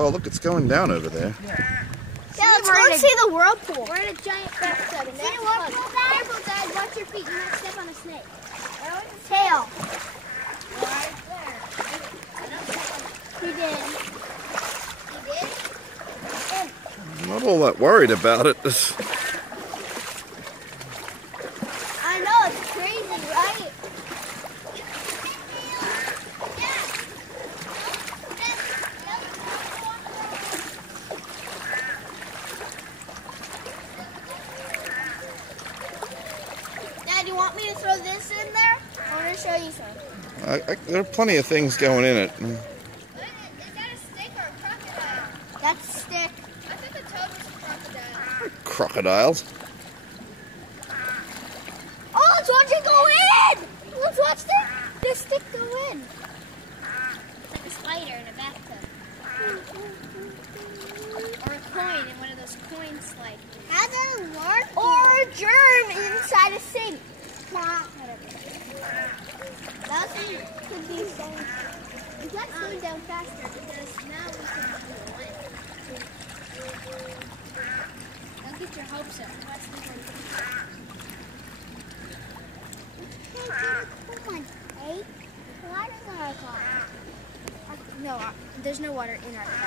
Oh, look, it's going down over there. Yeah, let's go see the whirlpool. We're in a giant bathtub. See the whirlpool, guys? Careful, guys. Watch your feet. You might step on a snake. Tail. Right there. You did. You did? I'm not all that worried about it. I know, it's crazy, right? Dad, you want me to throw this in there? I want to show you something. There are plenty of things going in it. Is that a snake or a crocodile? That's a stick. I thought the toad was a crocodile. Crocodiles. Oh, let's watch it go in! Let's watch the stick go in. It's like a spider in a bathtub. Or a coin in one of those coin slides. How does it work? Or a germ inside a sink. That could be so. We got slowing down faster because now we can do the wind. Don't get your hopes up. Watch the wind. Come on, hey. Water's in our car. No, there's no water in our car.